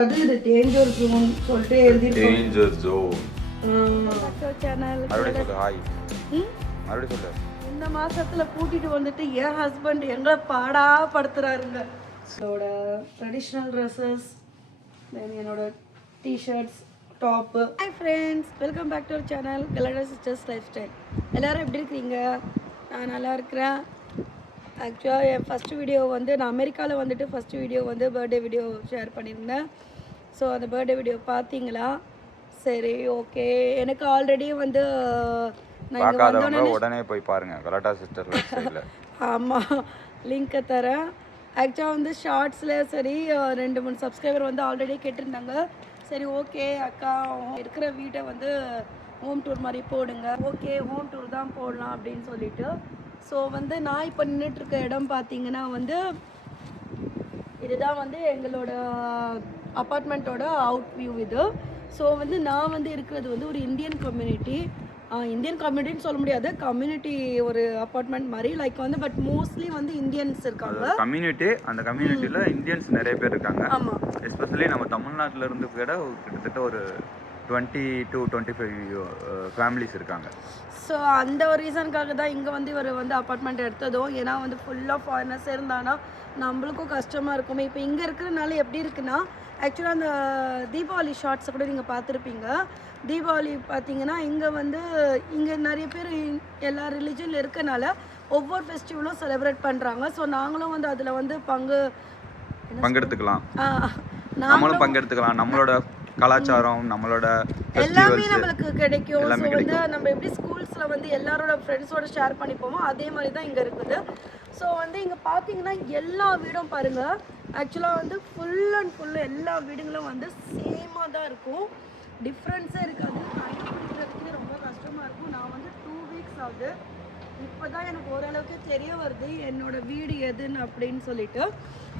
அது இது danger zone சொல்லிட்டு எழுதிருக்கோம் டேஞ்சர் ஜோன் சேனல் மறுபடியும் சொல்லு ஹாய்? மறுபடியும் சொல்லு. இந்த மாசத்துல கூட்டிட்டு வந்துட்டு என் ஹஸ்பண்ட் எங்களை பாடா படுத்துறாருங்க என்னோட ட்ரெடிஷ்னல் ட்ரெஸ்ஸஸ் தென் என்னோட tshirts top hi friends welcome back to our channel கலடா sisters lifestyle எல்லாரும் எப்படி இருக்கிறீங்க நான் நல்லா இருக்கிறேன். ஆக்சுவலாக என் ஃபஸ்ட்டு வீடியோ வந்து நான் அமெரிக்காவில் வந்துட்டு ஃபஸ்ட்டு வீடியோ வந்து பர்த்டே வீடியோ ஷேர் பண்ணியிருந்தேன். ஸோ அந்த பர்த்டே வீடியோ பார்த்தீங்களா சரி ஓகே எனக்கு ஆல்ரெடி வந்து பார்க்காதவங்க உடனே போய் பாருங்க. கலாட்டா சிஸ்டர் வெப்சைட்ல ஆமாம் லிங்க்கை தரேன். ஆக்சுவலாக வந்து ஷார்ட்ஸில் சரி ரெண்டு மூணு சப்ஸ்கிரைபர் வந்து ஆல்ரெடி கேட்டிருந்தாங்க. சரி ஓகே அக்கா இருக்கிற வீட்டை வந்து ஹோம் டூர் மாதிரி போடுங்க. ஓகே ஹோம் டூர் தான் போடலாம் அப்படின்னு சொல்லிட்டு. ஸோ வந்து நான் இப்போ நின்றுட்டுருக்க இடம் பார்த்தீங்கன்னா வந்து இதுதான் வந்து எங்களோட அப்பார்ட்மெண்ட்டோட அவுட் வியூ இது. ஸோ வந்து நான் வந்து இருக்கிறது வந்து ஒரு இந்தியன் கம்யூனிட்டி இந்தியன் கம்யூனிட்டின்னு சொல்ல முடியாது. கம்யூனிட்டி ஒரு அப்பார்ட்மெண்ட் மாதிரி லைக் வந்து பட் மோஸ்ட்லி வந்து இந்தியன்ஸ் இருக்காங்க. கம்யூனிட்டி அந்த கம்யூனிட்டியில் இந்தியன்ஸ் நிறைய பேர் இருக்காங்க. ஆமாம் எஸ்பெஷலி நம்ம தமிழ்நாட்டுல இருந்து கூட கிட்டத்தட்ட ஒரு twenty to twenty five families இருக்காங்க. ஸோ அந்த ஒரு ரீசனுக்காக தான் இங்கே வந்து இவர் வந்து அப்பார்ட்மெண்ட் எடுத்ததும் ஏன்னா வந்து ஃபுல்லாக ஃபாரினர்ஸ் இருந்தானா நம்மளுக்கும் கஷ்டமாக இருக்குமே. இப்போ இங்கே இருக்கிறனால எப்படி இருக்குன்னா ஆக்சுவலாக அந்த தீபாவளி ஷார்ட்ஸை கூட நீங்கள் பார்த்துருப்பீங்க. தீபாவளி பார்த்தீங்கன்னா இங்கே வந்து இங்கே நிறைய பேர் எல்லா ரிலிஜனில் இருக்கனால ஒவ்வொரு ஃபெஸ்டிவலும் செலிப்ரேட் பண்ணுறாங்க ஸோ நாங்களும் வந்து அதில் வந்து பங்கு பங்கெடுத்துக்கலாம். நம்மளும் பங்கெடுத்துக்கலாம். நம்மளோட கலாச்சாரம் நம்மளோட எல்லாமே நம்மளுக்கு கிடைக்கும். ஸோ வந்து நம்ம எப்படி ஸ்கூல்ஸ்ல வந்து எல்லாரோட ஃப்ரெண்ட்ஸோட ஷேர் பண்ணிப்போமோ அதே மாதிரி தான் இங்க இருக்குது. ஸோ வந்து இங்க பாத்தீங்கன்னா எல்லா வீடும் பாருங்க. ஆக்சுவலாக வந்து ஃபுல் அண்ட் ஃபுல் எல்லா வீடுங்களும் வந்து சேமாக தான் இருக்கும். டிஃப்ரென்ஸே இருக்காது. டைம் ரொம்ப கஷ்டமாக இருக்கும். நான் வந்து டூ வீக்ஸ் ஆகுது. இப்போ தான் எனக்கு ஓரளவுக்கு தெரிய வருது என்னோடய வீடு எதுன்னு அப்படின்னு சொல்லிட்டு.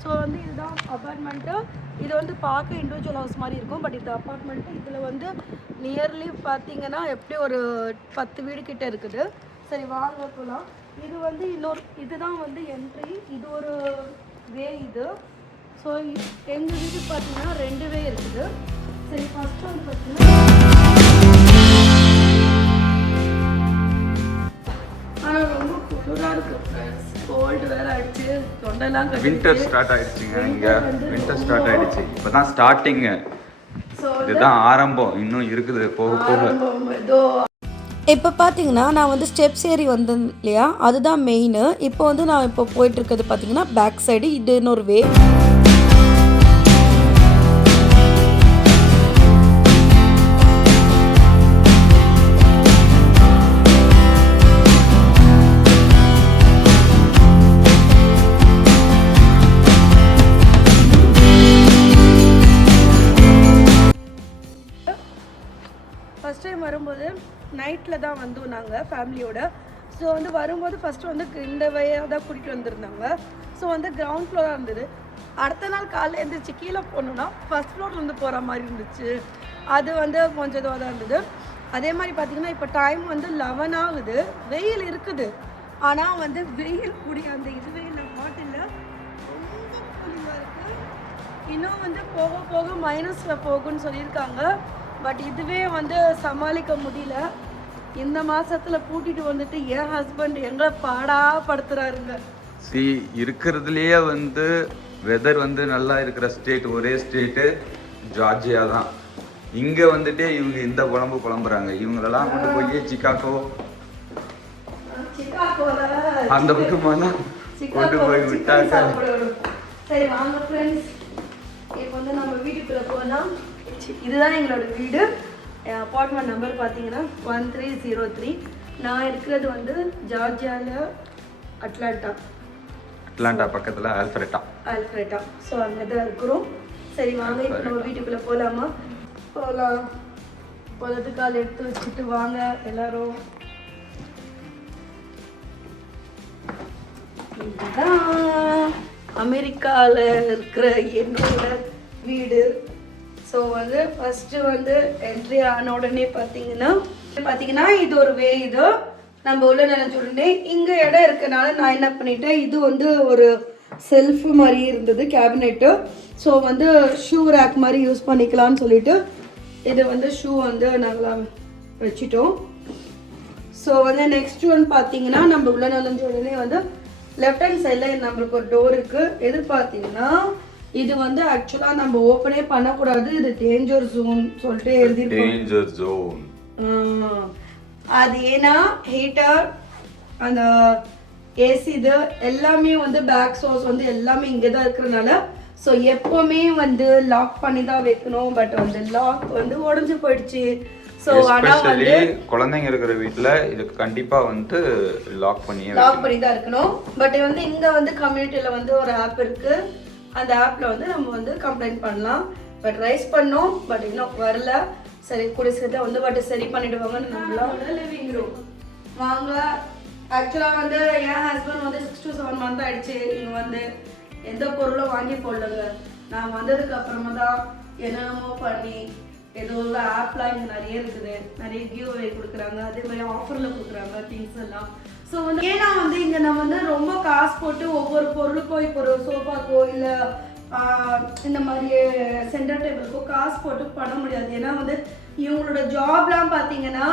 ஸோ வந்து இதுதான் அப்பார்ட்மெண்ட்டு இது வந்து பார்க்க இண்டிவிஜுவல் ஹவுஸ் மாதிரி இருக்கும். பட் இது அப்பார்ட்மெண்ட்டு இதில் வந்து நியர்லி பார்த்தீங்கன்னா எப்படி ஒரு பத்து வீடு கிட்டே இருக்குது. சரி வாங்க போகலாம் இது வந்து இன்னொரு இதுதான் வந்து என்ட்ரி இது ஒரு வே இது. ஸோ எங்கள் வீட்டுக்கு பார்த்தீங்கன்னா ரெண்டு வே இருக்குது. சரி ஃபஸ்ட்டு வந்து பார்த்தீங்கன்னா ஆனா ரொம்ப குளிரா இருக்கு ஃப்ரெண்ட்ஸ் கோல்டு வேற ஆயிடுச்சு தொண்டெல்லாம் வின்டர் ஸ்டார்ட் ஆயிடுச்சுங்க இங்க. வின்டர் ஸ்டார்ட் ஆயிடுச்சு. இப்பதான் ஸ்டார்டிங்கு ஸோ இதுதான் ஆரம்பம். இன்னும் இருக்குது போக போக. ஏதோ இப்போ பார்த்தீங்கன்னா நான் வந்து ஸ்டெப்ஸ் ஏறி வந்தேன் இல்லையா? அதுதான் மெயின் இப்போ வந்து நான் இப்போ போயிட்டு இருக்கிறது பார்த்தீங்கன்னா பேக் சைடு இது இன்னொரு வே தான் வந்தோம் நாங்கள் ஃபேமிலியோட ஸோ வந்து வரும்போது ஃபஸ்ட்டு வந்து இந்த வழியாக தான் கூட்டிகிட்டு வந்திருந்தாங்க. ஸோ வந்து கிரவுண்ட் ஃப்ளோராக இருந்தது. அடுத்த நாள் காலைல எழுந்திரிச்சு கீழே போகணுன்னா ஃபஸ்ட் ஃப்ளோர்லேருந்து போகிற மாதிரி இருந்துச்சு. அது வந்து கொஞ்சம் இதுவாக தான் இருந்தது. அதே மாதிரி பார்த்தீங்கன்னா இப்போ டைம் வந்து லெவன் ஆகுது. வெயில் இருக்குது. ஆனால் வந்து வெயில் கூடிய அந்த இதுவே இல்லை ஹாட்டில் ரொம்ப கூலிங்காக இருக்குது இன்னும் வந்து போக போக மைனஸில் போகும்னு சொல்லியிருக்காங்க. பட் இதுவே வந்து சமாளிக்க முடியல. இந்த மாசத்துல கூட்டிட்டு வந்துட்டு என் ஹஸ்பண்ட் எங்களை பாடா படுத்துறாருங்க சி இருக்கிறதுலயே வந்து வெதர் வந்து நல்லா இருக்கிற ஸ்டேட் ஒரே ஸ்டேட்டு ஜார்ஜியா தான். இங்க வந்துட்டே இவங்க இந்த குழம்பு குழம்புறாங்க இவங்களெல்லாம் கொண்டு போய் சிக்காகோ அந்த பக்கமெல்லாம் கொண்டு போய் விட்டாக்க? சரி வாங்க ஃப்ரெண்ட்ஸ் இப்போ வந்து நம்ம வீட்டுக்குள்ள சி, இதுதான் எங்களோட வீடு. அப்பார்ட்மெண்ட் நம்பர் பார்த்தீங்கன்னா ஒன் த்ரீ ஜீரோ த்ரீ நான் இருக்கிறது வந்து ஜார்ஜியாவில் அட்லாண்டா. அட்லாண்டா பக்கத்துல ஆல்ஃபரெட்டா ஆல்ஃப்ரெட்டா ஸோ அங்கே தான் இருக்கிறோம். சரி வாங்க இப்போ நம்ம வீட்டுக்குள்ளே போகலாமா போகலாம் பொழுது கால் எடுத்து வச்சுட்டு வாங்க எல்லாரும். அமெரிக்காவில் இருக்கிற என்னோட வீடு. ஸோ வந்து ஃபஸ்ட்டு வந்து என்ட்ரி ஆன உடனே பார்த்தீங்கன்னா பார்த்தீங்கன்னா இது ஒரு வே இது நம்ம உள்ள நினைச்ச உடனே இங்கே இடம் இருக்கனால நான் என்ன பண்ணிட்டேன் இது வந்து ஒரு செல்ஃப் மாதிரி இருந்தது கேபினெட்டு ஸோ வந்து ஷூ ரேக் மாதிரி யூஸ் பண்ணிக்கலாம்னு சொல்லிட்டு இது வந்து ஷூ வந்து நாங்களாம் வச்சிட்டோம். ஸோ வந்து நெக்ஸ்ட் ஒன் பார்த்தீங்கன்னா நம்ம உள்ள நுழைஞ்ச உடனே வந்து லெஃப்ட் ஹேண்ட் சைடில் நம்மளுக்கு ஒரு டோர் இருக்குது எது பார்த்தீங்கன்னா இது வந்து ஆக்சுவலாக நம்ம ஓப்பனே பண்ணக்கூடாது. இது டேஞ்சர் ஜோன் சொல்லிட்டு எழுதியிருக்கோம். டேஞ்சர் ஜோன் அது ஏன்னா ஹீட்டர் அந்த ஏசி இது எல்லாமே வந்து பேக் சோர்ஸ் வந்து எல்லாமே இங்கே தான் இருக்கிறனால ஸோ எப்போவுமே வந்து லாக் பண்ணி தான் வைக்கணும். பட் அந்த லாக் வந்து உடஞ்சி போயிடுச்சு. ஸோ ஆனால் வந்து குழந்தைங்க இருக்கிற வீட்ல இதுக்கு கண்டிப்பா வந்து லாக் பண்ணியே லாக் பண்ணி தான் இருக்கணும். பட் வந்து இங்க வந்து கம்யூனிட்டியில வந்து ஒரு ஆப் இருக்கு. அந்த ஆப்ல வந்து நம்ம வந்து கம்ப்ளைண்ட் பண்ணலாம். பட் ரைஸ் பண்ணோம் பட் இன்னும் வரல. சரி கூடிய சீக்கிரத்தில் வந்து பட் சரி பண்ணிடுவாங்கன்னு நம்பலாம். லிவிங் ரூம் வாங்க. ஆக்சுவலாக வந்து என் ஹஸ்பண்ட் வந்து சிக்ஸ் டு செவன் மந்த் ஆயிடுச்சு. இங்கே வந்து எந்த பொருளும் வாங்கி போடலங்க. நான் வந்ததுக்கு அப்புறமா தான் என்னென்னமோ பண்ணி ஏதோ உள்ள ஆப்லாம் இங்கே நிறைய இருக்குது. நிறைய கிவ் அவே கொடுக்குறாங்க. அதே மாதிரி ஆஃபரில் கொடுக்குறாங்க. திங்ஸ் எல்லாம். ஸோ வந்து ஏன்னா வந்து இங்கே நம்ம வந்து ரொம்ப காசு போட்டு ஒவ்வொரு பொருளுக்கோ இப்போ ஒரு சோஃபாக்கோ இல்லை இந்த மாதிரி சென்டர் டேபிளுக்கோ காசு போட்டு பண்ண முடியாது. ஏன்னா வந்து இவங்களோட ஜாப்லாம் பார்த்தீங்கன்னா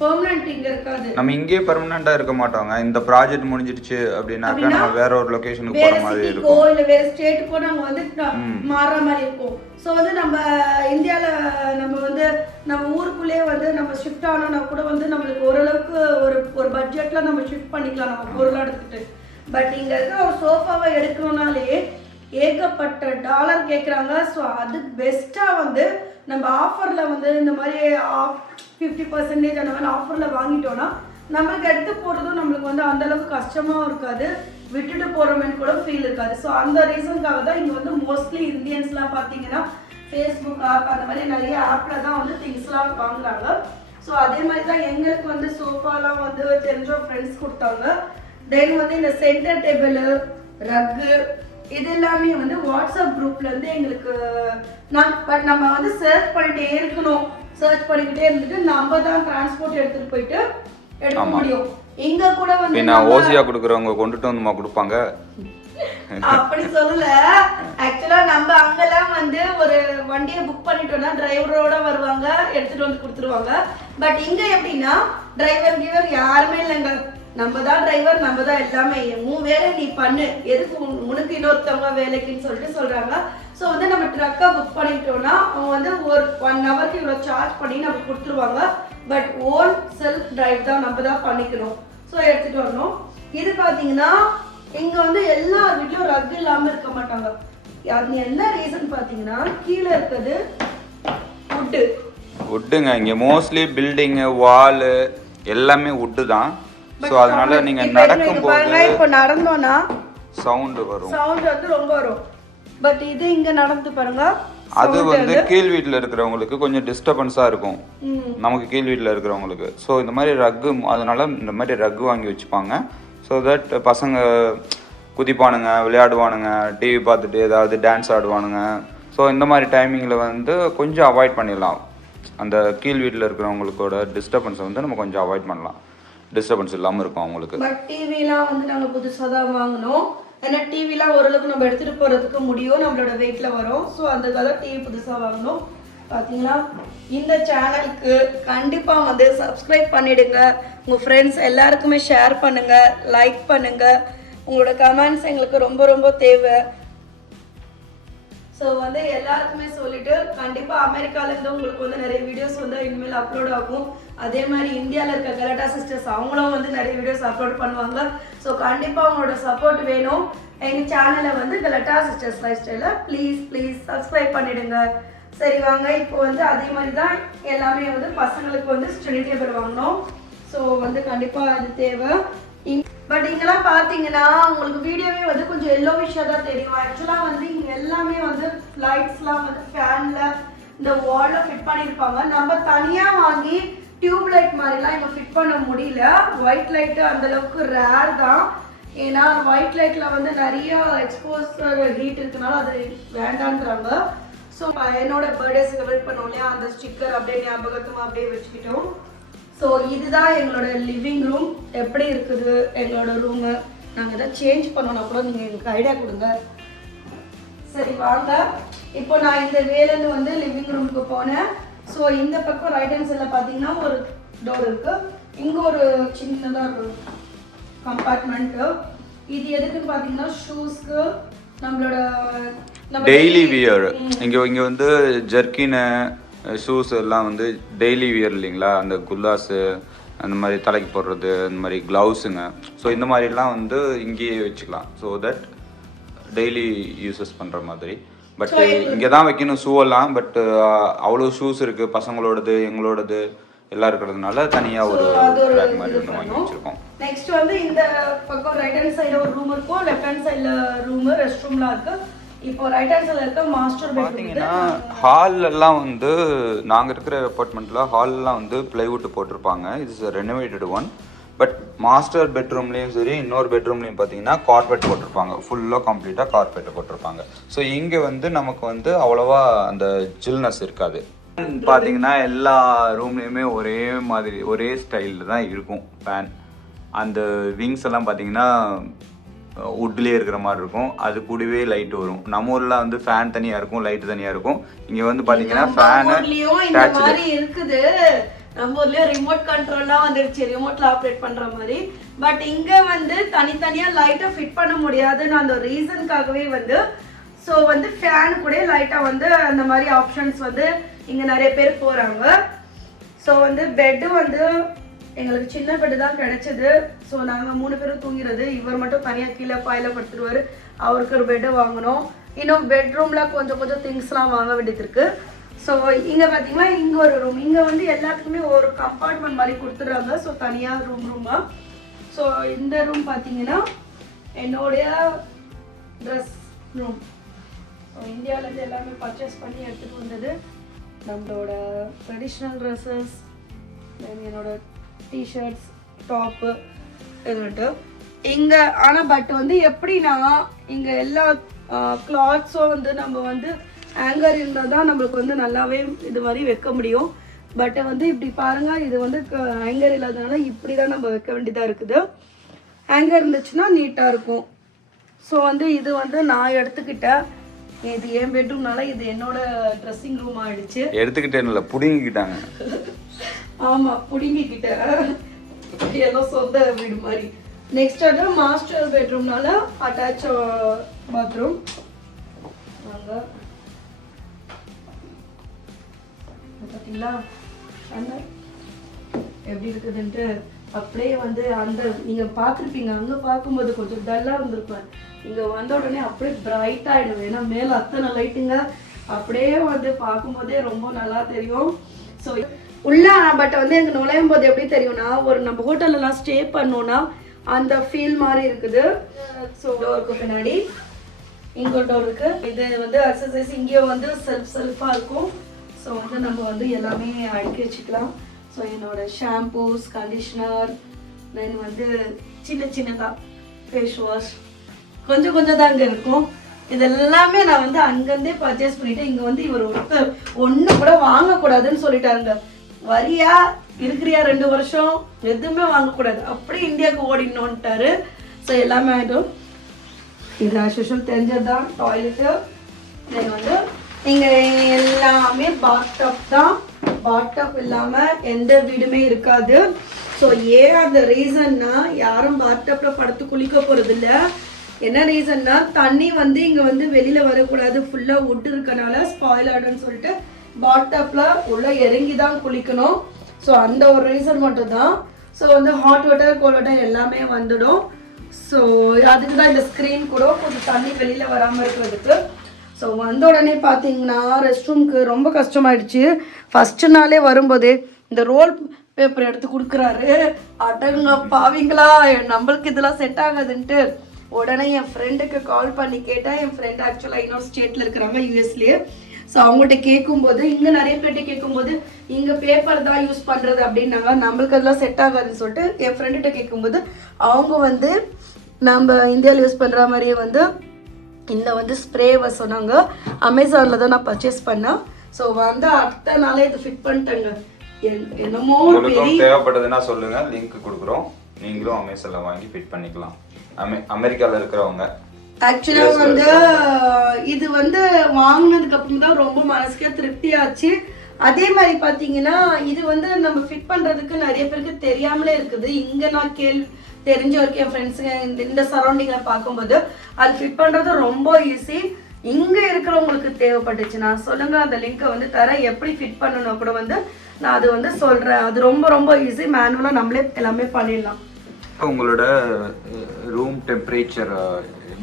பெர்மனன்ட் இங்கே இருக்காது. நம்ம இங்கேயே பெர்மனண்டா இருக்க மாட்டோங்க. இந்த ப்ராஜெக்ட் முடிஞ்சிடுச்சு அப்படின்னாக்கா நம்ம வேற ஒரு லொகேஷனுக்கு போற மாதிரி இருக்கும். இல்ல வேற ஸ்டேட்டுக்கோ நம்ம வந்து மாறுற மாதிரி இருக்கும். ஸோ வந்து நம்ம இந்தியால நம்ம வந்து நம்ம ஊருக்குள்ளேயே வந்து நம்ம ஷிஃப்ட் ஆனோம்னா கூட வந்து நம்மளுக்கு ஓரளவுக்கு ஒரு ஒரு பட்ஜெட்ல நம்ம ஷிஃப்ட் பண்ணிக்கலாம். நம்ம பொருளாக எடுத்துக்கிட்டு பட் இங்க இருக்க ஒரு சோஃபாவை எடுக்கணும்னாலே ஏகப்பட்ட டாலர் கேட்குறாங்க ஸோ அது பெஸ்ட்டாக வந்து நம்ம ஆஃபரில் வந்து இந்த மாதிரி ஆஃப் ஃபிஃப்டி பர்சன்டேஜ் அந்த மாதிரி ஆஃபரில் வாங்கிட்டோம்னா நமக்கு எடுத்து போகிறதும் நம்மளுக்கு வந்து அந்தளவுக்கு கஷ்டமாகவும் இருக்காது. விட்டுட்டு போகிறோமேனு கூட ஃபீல் இருக்காது. ஸோ அந்த ரீசனுக்காக தான் இங்கே வந்து மோஸ்ட்லி இந்தியன்ஸ்லாம் பார்த்தீங்கன்னா ஃபேஸ்புக் ஆப் அந்த மாதிரி நிறைய ஆப்பில் தான் வந்து திங்ஸ்லாம் வாங்குறாங்க. ஸோ அதே மாதிரி தான் எங்களுக்கு வந்து சோஃபாலாம் வந்து தெரிஞ்ச ஃப்ரெண்ட்ஸ் கொடுத்தாங்க. தென் வந்து இந்த சென்டர் டேபிள் ரக்கு இது எல்லாமே வந்து வாட்ஸ்அப் குரூப்லேருந்து எங்களுக்கு நான் பட் நம்ம வந்து சர்ச் பண்ணிட்டே இருக்கணும். சர்ச் பண்ணிக்கிட்டே இருந்துட்டு நம்ம தான் டிரான்ஸ்போர்ட் எடுத்துட்டு போயிட்டு எடுக்க முடியும். இங்க கூட வந்து பின்ன ஓசியா கொடுக்குறவங்க கொண்டுட்டு வந்துமா கொடுப்பாங்க? அப்படி சொல்லல. ஆக்சுவலா நம்ம அங்கெல்லாம் வந்து ஒரு வண்டியை புக் பண்ணிட்டோம்னா டிரைவரோட வருவாங்க எடுத்துட்டு வந்து கொடுத்துருவாங்க. பட் இங்க எப்படின்னா டிரைவர் கிவர் யாருமே இல்லைங்க. நம்ம தான் டிரைவர் நம்ம தான் எல்லாமே. உன் வேலை நீ பண்ணு. எதுக்கு உன்- உனக்கு இன்னொருத்தவங்க வேலைக்குன்னு சொல்லிட்டு சொல்றாங்க. ஸோ வந்து நம்ம ட்ரக்கை புக் பண்ணிட்டோம்னா அவங்க வந்து ஒரு ஒன் ஹவருக்கு இவ்வளோ சார்ஜ் பண்ணி நம்ம கொடுத்துருவாங்க. பட் ஓன் செல்ஃப் டிரைவ் தான் நம்ம தான் பண்ணிக்கணும். ஸோ எடுத்துட்டு வரணும். இது பார்த்தீங்கன்னா இங்க வந்து எல்லா வீட்லயும் ரக் இல்லாம இருக்க மாட்டாங்க. அது என்ன ரீசன் பாத்தீங்கன்னா கீழே இருக்கிறது வுட்டு வுட்டுங்க இங்க மோஸ்ட்லி பில்டிங்கு வாலு எல்லாமே வுட்டு தான். ஸோ அதனால நீங்க நடக்கும்போது பாருங்க இப்போ நடந்தோம்னா சவுண்டு வரும். சவுண்ட் வந்து ரொம்ப வரும். பட் இது இங்க நடந்து பாருங்க. அது வந்து கீழ் வீட்டில் இருக்கிறவங்களுக்கு கொஞ்சம் டிஸ்டர்பன்ஸாக இருக்கும். நமக்கு கீழ் வீட்டில் இருக்கிறவங்களுக்கு. ஸோ இந்த மாதிரி ரக்கு அதனால இந்த மாதிரி ரக்கு வாங்கி வச்சுப்பாங்க. ஸோ தட் பசங்க குதிப்பானுங்க விளையாடுவானுங்க டிவி பார்த்துட்டு ஏதாவது டான்ஸ் ஆடுவானுங்க. ஸோ இந்த மாதிரி டைமிங்கில் வந்து கொஞ்சம் அவாய்ட் பண்ணிடலாம். அந்த கீழ் வீட்டில் இருக்கிறவங்களுக்கோட டிஸ்டர்பன்ஸை வந்து நம்ம கொஞ்சம் அவாய்ட் பண்ணலாம். டிஸ்டர்பன்ஸ் இல்லாமல் இருக்கும் அவங்களுக்கு. பட் டிவிலாம் வந்து நாங்க புதுசா தான் வாங்கினோம். ஏன்னா டிவிலாம் ஓரளவுக்கு நம்ம எடுத்துகிட்டு போகிறதுக்கு முடியும் நம்மளோட வெயிட்டில் வரும். ஸோ அதுக்காக டிவி புதுசாக வாங்கணும். பாத்தீங்களா? இந்த சேனலுக்கு கண்டிப்பாக வந்து சப்ஸ்கிரைப் பண்ணிவிடுங்க உங்கள் ஃப்ரெண்ட்ஸ் எல்லாருக்குமே ஷேர் பண்ணுங்கள் லைக் பண்ணுங்கள் உங்களோட கமெண்ட்ஸ் எங்களுக்கு ரொம்ப ரொம்ப தேவை. ஸோ வந்து எல்லாருக்குமே சொல்லிட்டு கண்டிப்பாக அமெரிக்காலேருந்து உங்களுக்கு வந்து நிறைய வீடியோஸ் வந்து இனிமேல் அப்லோட் ஆகும். அதே மாதிரி இந்தியாவில் இருக்க கலட்டா சிஸ்டர்ஸ் அவங்களும் வந்து நிறைய வீடியோஸ் அப்லோட் பண்ணுவாங்க. ஸோ கண்டிப்பாக அவங்களோட சப்போர்ட் வேணும். எங்கள் சேனலை வந்து கலட்டா சிஸ்டர்ஸ் லைஃப் ஸ்டைலில் ப்ளீஸ் ப்ளீஸ் சப்ஸ்கிரைப் பண்ணிடுங்க. சரி வாங்க. இப்போ வந்து அதே மாதிரி தான் எல்லாமே வந்து பசங்களுக்கு வந்து ஸ்டடி டேபிள் வாங்கினோம் ஸோ வந்து கண்டிப்பாக அது தேவை. பட் இங்கெல்லாம் பார்த்தீங்கன்னா உங்களுக்கு வீடியோவே வந்து கொஞ்சம் எல்லோவிஷாக தான் தெரியும். ஆக்சுவலாக வந்து இங்கே எல்லாமே வந்து லைட்ஸ்லாம் வந்து ஃபேனில் இந்த வாலில் ஃபிட் பண்ணியிருப்பாங்க நம்ம தனியாக வாங்கி டியூப் லைட் மாதிரிலாம் இங்கே ஃபிட் பண்ண முடியல. ஒயிட் லைட்டு அந்தளவுக்கு ரேர் தான். ஏன்னா ஒயிட் லைட்டில் வந்து நிறைய எக்ஸ்போசர் ஹீட் இருக்கனால அது வேண்டான்றாங்க ஸோ என்னோட பர்த்டே செலிப்ரேட் பண்ணோம் இல்லையா? அந்த ஸ்டிக்கர் அப்படியே ஞாபகத்துமா அப்படியே வச்சுக்கிட்டோம். ஸோ இதுதான் எங்களோட லிவிங் ரூம் எப்படி இருக்குது எங்களோட ரூமு நாங்கள் எதாவது சேஞ்ச் பண்ணோம்னா கூட நீங்கள் எங்களுக்கு ஐடியா கொடுங்க. சரி வாங்க. இப்போ நான் இந்த வேலைன்னு வந்து லிவிங் ரூமுக்கு போனேன். ஸோ இந்த பக்கம் ரைட் ஹேண்ட் சைடில் பார்த்தீங்கன்னா ஒரு டோர் இருக்கு. இங்கே ஒரு சின்னதாக ஒரு கம்பார்ட்மெண்ட்டு இது எதுக்குன்னு பார்த்தீங்கன்னா ஷூஸ்க்கு நம்மளோட நம்ம டெய்லி வியர் இங்கே இங்கே வந்து ஜர்க்கினு ஷூஸ் எல்லாம் வந்து டெய்லி வியர் இல்லைங்களா? அந்த குல்லாஸு அந்த மாதிரி தலைக்கு போடுறது அந்த மாதிரி க்ளவுஸுங்க ஸோ இந்த மாதிரிலாம் வந்து இங்கேயே வச்சுக்கலாம். ஸோ தட் டெய்லி யூசஸ் பண்ணுற மாதிரி. பட் இங்கே தான் வைக்கணும் ஷூ எல்லாம். பட் அவ்வளோ ஷூஸ் இருக்குது பசங்களோடது எங்களோடது எல்லாம் இருக்கிறதுனால தனியாக ஒரு rack மாதிரி ஒன்று வாங்கி. வச்சுருக்கோம். நெக்ஸ்ட் வந்து இந்த பக்கம் ரைட் ஹேண்ட் சைடுல ஒரு ரூம் இருக்கும். லெஃப்ட் ஹேண்ட் சைடுல ரூம் ரெஸ்ட் ரூம்லாம் இருக்கு. இப்போ ரைட் ஹேண்ட் சைடுல இருக்க மாஸ்டர் பார்த்தீங்கன்னா பெட்ரூம் ஹால் எல்லாம் வந்து நாங்கள் இருக்கிற அப்பார்ட்மெண்ட்டில் ஹால்லாம் வந்து பிளைவுட் போட்டிருப்பாங்க. It's renovated one but master பெட்ரூம்லேயும் சரி இன்னொரு பெட்ரூம்லேயும் பார்த்தீங்கன்னா கார்பெட் போட்டிருப்பாங்க. ஃபுல்லாக கம்ப்ளீட்டாக கார்பெட் போட்டிருப்பாங்க. ஸோ இங்கே வந்து நமக்கு வந்து அவ்வளோவா அந்த ஜில்னஸ் இருக்காது. பார்த்தீங்கன்னா எல்லா ரூம்லேயுமே ஒரே மாதிரி ஒரே ஸ்டைலில் தான் இருக்கும் ஃபேன் அந்த விங்ஸ் எல்லாம் பார்த்தீங்கன்னா வுட்லேயே இருக்கிற மாதிரி இருக்கும். அது கூடவே லைட் வரும். நம்ம ஊர்ல வந்து ஃபேன் தனியாக இருக்கும் லைட் தனியாக இருக்கும். இங்கே வந்து பார்த்தீங்கன்னா ஃபேனு ஊர்லயும் இந்த மாதிரி இருக்குது. நம்ம ஊர்லயும் ரிமோட் கண்ட்ரோல்லாம் வந்துருச்சு. ரிமோட்ல ஆப்ரேட் பண்ற மாதிரி. பட் இங்க வந்து தனித்தனியா லைட்டை ஃபிட் பண்ண முடியாதுன்னு அந்த ரீசனுக்காகவே வந்து ஸோ வந்து ஃபேன் கூட லைட்டா வந்து அந்த மாதிரி ஆப்ஷன்ஸ் வந்து இங்க நிறைய பேர் போறாங்க. ஸோ வந்து பெட்டு வந்து எங்களுக்கு சின்ன பெட்டு தான் கிடைச்சது. ஸோ நாங்கள் மூணு பேரும் தூங்கிறது. இவர் மட்டும் தனியாக கீழே பாயில படுத்துருவார். அவருக்கு ஒரு பெட்டு வாங்கினோம் இன்னும் பெட்ரூமில் கொஞ்சம் கொஞ்சம் திங்ஸ்லாம் வாங்க வேண்டியதுருக்கு ஸோ இங்கே பார்த்தீங்கன்னா இங்கே ஒரு ரூம் இங்கே வந்து எல்லாத்துக்குமே ஒரு கம்பார்ட்மெண்ட் மாதிரி கொடுத்துட்றாங்க. ஸோ தனியாக ரூம் ரூமாக ஸோ இந்த ரூம் பார்த்தீங்கன்னா என்னுடைய ட்ரெஸ் ரூம் ஸோ இந்தியாவிலேருந்து எல்லாமே பர்ச்சேஸ் பண்ணி எடுத்துகிட்டு வந்தது. நம்மளோட ட்ரெடிஷ்னல் ட்ரெஸ்ஸஸ் தென் என்னோட டிஷர்ட்ஸ் டாப்பு இதுட்டு இங்கே ஆனால் பட் வந்து எப்படின்னா இங்கே எல்லா கிளாத்ஸும் வந்து நம்ம வந்து ஹேங்கர் இருந்தால் தான் நம்மளுக்கு வந்து நல்லாவே இது மாதிரி வைக்க முடியும். பட் வந்து இப்படி பாருங்க இது வந்து ஹேங்கர் இல்லாதனால இப்படி தான் நம்ம வைக்க வேண்டியதாக இருக்குது. ஹேங்கர் இருந்துச்சுன்னா நீட்டாக இருக்கும். ஸோ வந்து இது வந்து நான் எடுத்துக்கிட்டேன். இது என் பெட்ரூம்னால இது என்னோட ட்ரெஸ்ஸிங் ரூம் ஆயிடுச்சு. எடுத்துக்கிட்டேன்னு இல்லை பிடுங்கிக்கிட்டாங்க. ஆமா புடிங்கிக்கிட்ட. ஏதோ சொந்த வீடு மாதிரி. நெக்ஸ்ட் வந்து மாஸ்டர் பெட்ரூம்னால அட்டாச் பாத்ரூம் பார்த்தீங்களா அண்ணா எப்படி இருக்குதுன்ட்டு அப்படியே வந்து அந்த நீங்க பார்த்துருப்பீங்க. அங்க பார்க்கும்போது கொஞ்சம் டல்லா இருந்திருப்பேன் இங்கே வந்த உடனே அப்படியே பிரைட் ஆயிடும். ஏன்னா மேல அத்தனை லைட்டுங்க அப்படியே வந்து பார்க்கும்போதே ரொம்ப நல்லா தெரியும். ஸோ உள்ள பட் வந்து எனக்கு நுழையும் போது எப்படி தெரியும்னா ஒரு நம்ம ஹோட்டல்லலாம் ஸ்டே பண்ணோம்னா அந்த ஃபீல் மாதிரி இருக்குது. ஸோ டோருக்கு பின்னாடி இங்க டோர் இருக்கு. இது வந்து எக்ஸசைஸ் இங்கேயும் வந்து செல்ஃப் செல்ஃபாக இருக்கும். ஸோ வந்து நம்ம வந்து எல்லாமே அடுக்கி வச்சுக்கலாம். ஸோ என்னோட ஷாம்பூஸ் கண்டிஷ்னர் தென் வந்து சின்ன சின்னதாக ஃபேஸ் வாஷ் கொஞ்சம் கொஞ்சம் தான் அங்கே இருக்கும். இதெல்லாமே நான் வந்து அங்கேருந்தே பர்ச்சேஸ் பண்ணிவிட்டு இங்கே வந்து இவர் ஒருத்தர் ஒன்று கூட வாங்கக்கூடாதுன்னு சொல்லிட்டாருங்க. வரியா இருக்கிறியா ரெண்டு வருஷம்? எதுவுமே வாங்கக்கூடாது. அப்படியே இந்தியாவுக்கு ஓடிடணுன்ட்டாரு ஸோ எல்லாமே ஆகிடும் இது அசுஷல் தெரிஞ்சது தான் டாய்லெட்டு தென் வந்து இங்கே எல்லாமே பாத்டப் தான். பாத்டப் இல்லாமல் எந்த வீடுமே இருக்காது. ஸோ ஏன் அந்த ரீசன்னா யாரும் பாத்டப்பில் படுத்து குளிக்க போகிறது என்ன ரீசன்னா தண்ணி வந்து இங்கே வந்து வெளியில் வரக்கூடாது. ஃபுல்லாக wood இருக்கனால ஸ்பாயில் ஆகிடும்னு சொல்லிட்டு பாட்டப்பில் உள்ளே இறங்கி தான் குளிக்கணும். ஸோ அந்த ஒரு ரீசன் மட்டும் தான் ஸோ வந்து ஹாட் வாட்டர் கோல்ட் வாட்டர் எல்லாமே வந்துடும். ஸோ அதுக்கு தான் இந்த ஸ்க்ரீன் கூட கொஞ்சம் தண்ணி வெளியில் வராமல் இருக்கிறதுக்கு. ஸோ வந்த உடனே பார்த்தீங்கன்னா ரெஸ்ட் ரூம்க்கு ரொம்ப கஷ்டமாயிடுச்சு. ஃபஸ்ட்டு நாளே வரும்போதே இந்த ரோல் பேப்பர் எடுத்து கொடுக்குறாரு. அடங்க பாவிங்களா? நம்மளுக்கு இதெல்லாம் செட் ஆகாதுன்ட்டு. உடனே என் ஃப்ரெண்டுக்கு கால் பண்ணி கேட்டேன். என் ஃப்ரெண்ட் ஆக்சுவலாக இன்னொரு ஸ்டேட்டில் இருக்கிறாங்க யூஎஸ்லேயே ஸோ அவங்கள்ட்ட கேட்கும்போது இங்கே நிறைய பேர்கிட்ட கேட்கும்போது இங்கே பேப்பர் தான் யூஸ் பண்ணுறது அப்படின்னாங்க. நம்மளுக்கு அதெல்லாம் செட் ஆகாதுன்னு சொல்லிட்டு என் ஃப்ரெண்டுகிட்ட கேட்கும்போது அவங்க வந்து நம்ம இந்தியாவில் யூஸ் பண்ணுற மாதிரியே வந்து இந்த வந்து ஸ்ப்ரேவை சொன்னாங்க. அமேசானில் தான் நான் பர்ச்சேஸ் பண்ணேன். ஸோ வந்து அடுத்த நாளே இது ஃபிட் பண்ணிட்டேங்க. என்- என்னமோ தேவைப்பட்டதுன்னா சொல்லுங்க. லிங்க் கொடுக்குறோம். நீங்களும் அமேசான்ல வாங்கி ஃபிட் பண்ணிக்கலாம். அமெ அமெரிக்காவில் இருக்கிறவங்க. ஆக்சுவலா வந்து இது வந்து வாங்கினதுக்கு அப்புறம் தான் ரொம்ப மனசுக்கே திருப்தியாச்சு. அதே மாதிரி பாத்தீங்கன்னா இது வந்து நம்ம ஃபிட் பண்றதுக்கு நிறைய பேருக்கு தெரியாமலே இருக்குது. இங்க நான் கேள்வி தெரிஞ்ச வரைக்கும் என் ஃப்ரெண்ட்ஸுங்க இந்த இந்த சரௌண்டிங்ல பார்க்கும்போது அது ஃபிட் பண்றது ரொம்ப ஈஸி இங்க இருக்கிறவங்களுக்கு தேவைப்பட்டுச்சுன்னா சொல்லுங்க அந்த லிங்கை வந்து தரேன். எப்படி ஃபிட் பண்ணணும் கூட வந்து நான் அது வந்து சொல்றேன். அது ரொம்ப ரொம்ப ஈஸி மேனுவலா நம்மளே எல்லாமே பண்ணிடலாம். உங்களோட ரூம் டெம்பரேச்சர்